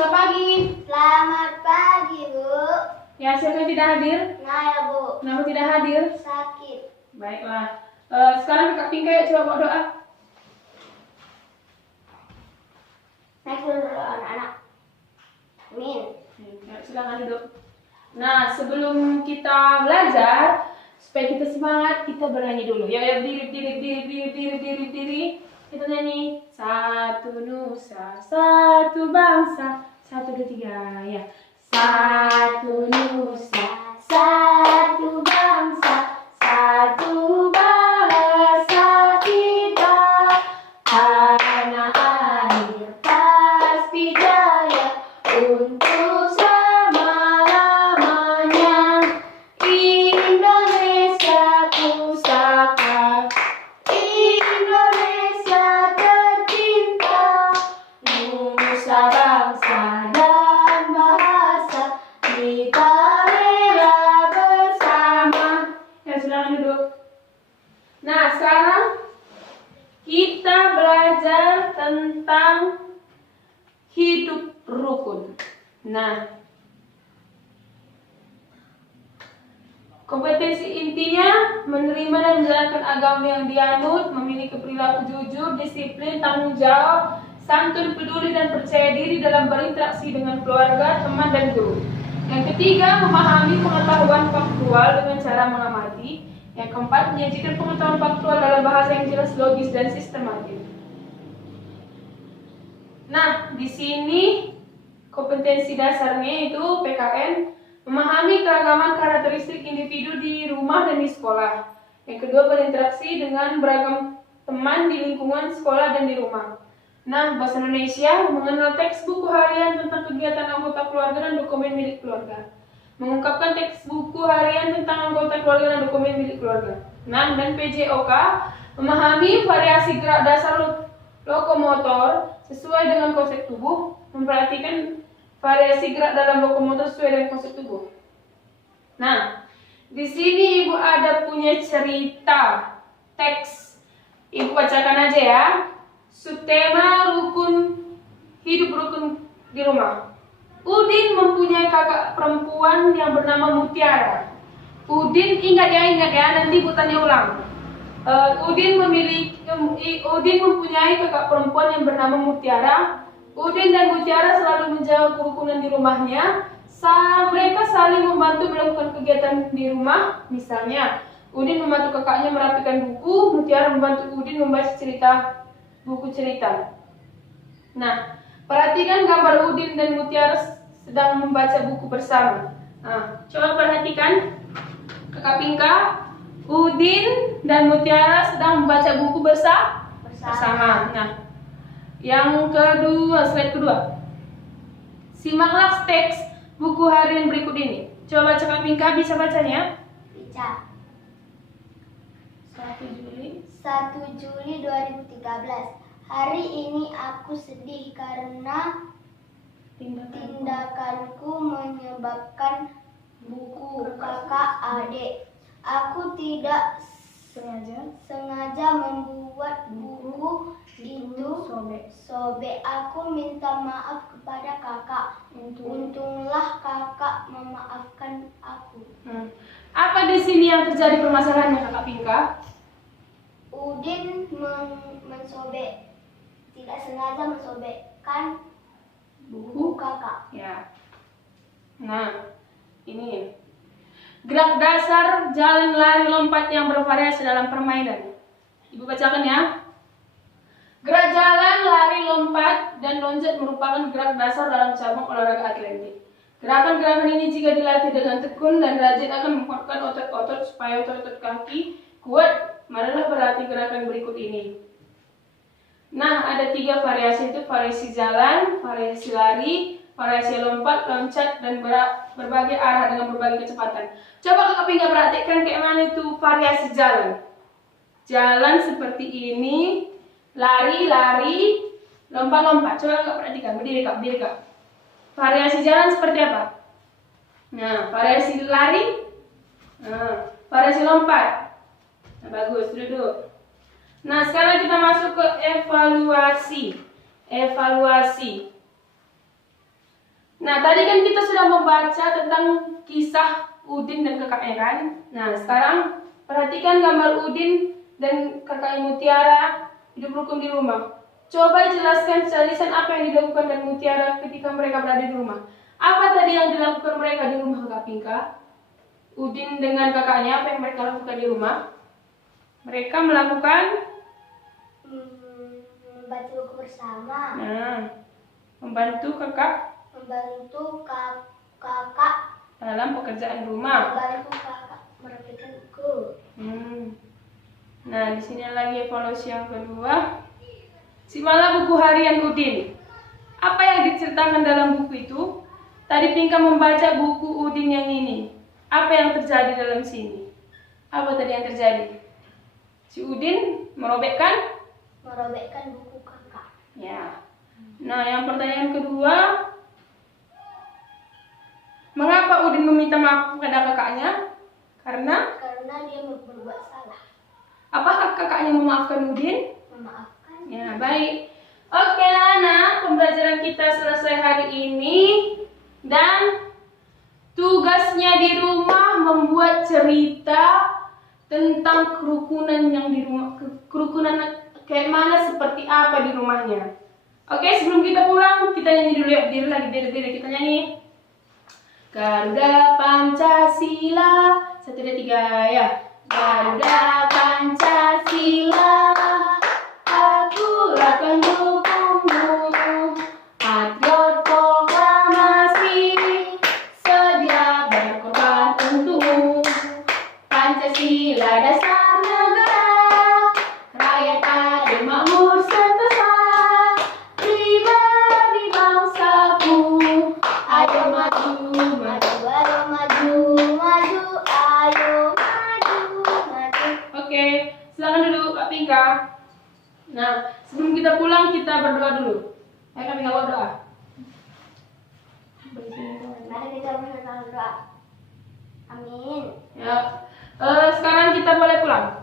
selamat pagi. Selamat pagi, Bu. Ya, siapa yang tidak hadir? Naya, Bu. Kenapa tidak hadir? Sakit. Baiklah. Sekarang Kak Pinka ya, coba bawa doa. Naik dulu anak-anak. Amin. Ya, silakan duduk. Nah, sebelum kita belajar, supaya kita semangat, kita bernyanyi dulu. Ya, berdiri. Kita nyanyi. Satu nusa, satu bangsa, 1, 2, 3, ya. Satu nusa, satu bangsa, satu bahasa kita. Tanah air pasti jaya untuk selama-lamanya. Indonesia pusaka, Indonesia tercinta, nusa bangsa dan bahasa, kita rela bersama. Ya, silakan duduk. Nah, sekarang kita belajar tentang hidup rukun. Nah, kompetensi intinya menerima dan menjalankan agama yang dianut, memiliki perilaku jujur, disiplin, tanggung jawab, santun, peduli, dan percaya diri dalam berinteraksi dengan keluarga, teman, dan guru. Yang ketiga, memahami pengetahuan faktual dengan cara mengamati. Yang keempat, menyajikan pengetahuan faktual dalam bahasa yang jelas, logis, dan sistematis. Nah, di sini kompetensi dasarnya itu PKN, memahami keragaman karakteristik individu di rumah dan di sekolah. Yang kedua, berinteraksi dengan beragam teman di lingkungan sekolah dan di rumah. Nah, bahasa Indonesia, mengenal teks buku harian tentang kegiatan anggota keluarga dan dokumen milik keluarga. Mengungkapkan teks buku harian tentang anggota keluarga dan dokumen milik keluarga. 6. Dan PJOK, memahami variasi gerak dasar lokomotor sesuai dengan konsep tubuh, memperhatikan variasi gerak dalam lokomotor sesuai dengan konsep tubuh. Nah, di sini Ibu ada punya cerita teks. Ibu bacakan aja ya. Subtema hidup rukun di rumah. Udin mempunyai kakak perempuan yang bernama Mutiara. Udin ingat ya, nanti Ibu tanya ulang. Udin mempunyai kakak perempuan yang bernama Mutiara. Udin dan Mutiara selalu menjaga kerukunan di rumahnya. Mereka saling membantu melakukan kegiatan di rumah. Misalnya, Udin membantu kakaknya merapikan buku, Mutiara membantu Udin membaca buku cerita. Nah, perhatikan gambar Udin dan Mutiara sedang membaca buku bersama. Nah, coba perhatikan Kakak Pinka, Udin dan Mutiara sedang membaca buku bersama. Nah, yang kedua, slide kedua. Simaklah teks buku harian berikut ini. Coba Kakak Pinka bisa bacanya? Bisa. 1 Juli 2013. Hari ini aku sedih karena tindakanku menyebabkan buku kakak adik. Aku tidak sengaja membuat buku itu sobek. Aku minta maaf kepada kakak. Untunglah kakak memaafkan aku. Apa di sini yang terjadi permasalahannya Kakak Pinka? Udin tidak sengaja mensobekkan buku kakak. Ya. Nah, ini gerak dasar jalan, lari, lompat yang bervariasi dalam permainan. Ibu bacakan ya. Gerak jalan, lari, lompat, dan loncat merupakan gerak dasar dalam cabang olahraga atletik. Gerakan-gerakan ini jika dilatih dengan tekun dan rajin akan menguatkan otot-otot supaya otot-otot kaki kuat. Marilah berlatih gerakan berikut ini. Nah, ada 3 variasi itu, variasi jalan, variasi lari, variasi lompat, loncat, dan berbagai arah dengan berbagai kecepatan. Coba Kakak Pinka perhatikan kayak mana itu variasi jalan. Jalan seperti ini, lari, lompat. Coba Kakak perhatikan, berdiri Kak. Variasi jalan seperti apa? Nah, variasi lari, variasi lompat. Nah, bagus, duduk. Nah, sekarang kita masuk ke evaluasi. Nah, tadi kan kita sudah membaca tentang kisah Udin dan kakaknya kan. Nah, sekarang perhatikan gambar Udin dan kakaknya Mutiara hidup rukun di rumah. Coba jelaskan secara lisan apa yang dilakukan dan Mutiara ketika mereka berada di rumah. Apa tadi yang dilakukan mereka di rumah, Kak Pinka? Udin dengan kakaknya, apa yang mereka lakukan di rumah? Mereka melakukan membaca buku bersama. nah, membantu kakak Membantu kakak dalam pekerjaan rumah. membantu kakak merapikan buku. Nah, di sini lagi evaluasi yang kedua. Simaklah buku harian Udin. Apa yang diceritakan dalam buku itu? Tadi Pinka membaca buku Udin yang ini. Apa yang terjadi dalam sini? Apa tadi yang terjadi? Si Udin merobekkan buku kakak. ya. Nah, yang pertanyaan kedua, mengapa Udin meminta maaf kepada kakaknya? Karena Dia berbuat salah. apakah kakaknya memaafkan Udin? Memaafkan. Ya, baik. Oke, anak, pembelajaran kita selesai hari ini dan tugasnya di rumah membuat cerita tentang kerukunan yang di rumah, kerukunan kayak mana, seperti apa di rumahnya. Oke, sebelum kita pulang, kita nyanyi dulu ya, diri kita nyanyi. Garuda Pancasila, 1, 2, 3 ya. Garuda Pancasila, akulah pendukungmu, patriot proklamasi, sedia berkorban untukmu. Pancasila dasar negara, rakyat adil makmur sentosa, pribadi bangsaku, ayo maju, maju. Ayo maju, maju, ayo maju, maju. Oke, silakan duduk Kak Pinka. Nah, sebelum kita pulang kita berdoa dulu. Ayo Kak Pinka berdoa. Mari kita bersama doa. Amin. Ya, sekarang kita boleh pulang.